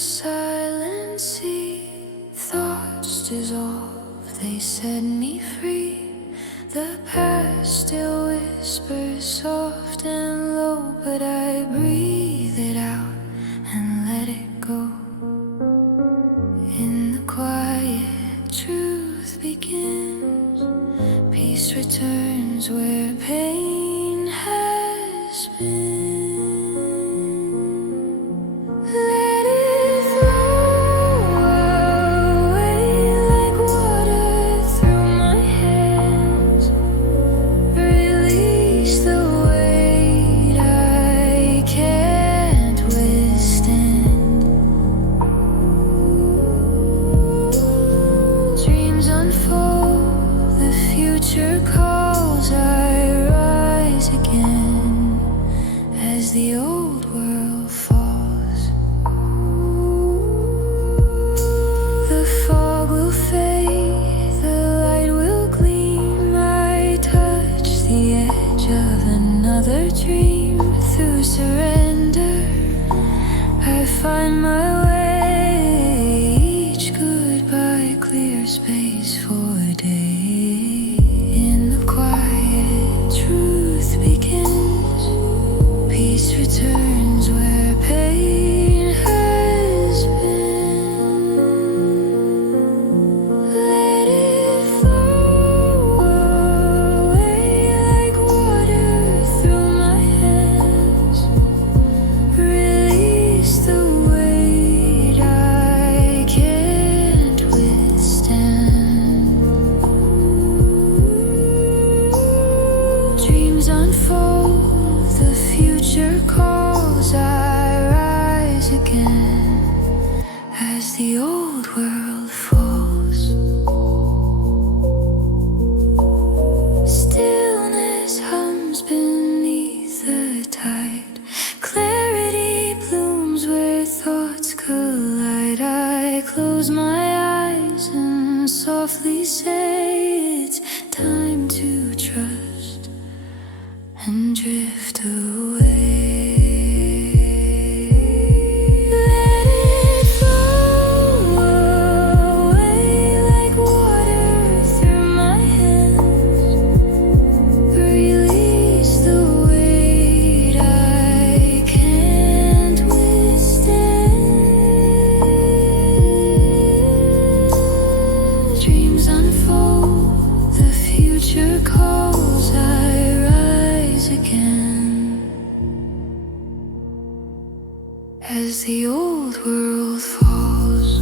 silent sea, thoughts dissolve, they set me free. The past still whispers soft and low, but I breathe it out and let it go. In the quiet, truth begins. Peace returns where pain has been. Let it flow away like water through my hands. Release the weight I can't withstand. Dreams unfold, the future calls. I rise again as the old world falls. The fog will fade, the light will gleam. I touch the edge of another dream. Through surrender, I find my way. Each goodbye clears space for day. In the quiet, truth begins. Peace returns where pain has been. Let it flow away like water through my hands. Release the weight I can't withstand. Dreams unfold, the future calls. I rise again as the old world falls. Stillness hums beneath the tide. Clarity blooms where thoughts collide. I close my eyes and softly say it's time to trust and drift away. Let it flow away like water through my hands. Release the weight I can't withstand. Dreams unfold, the future calls. I rise again as the old world falls.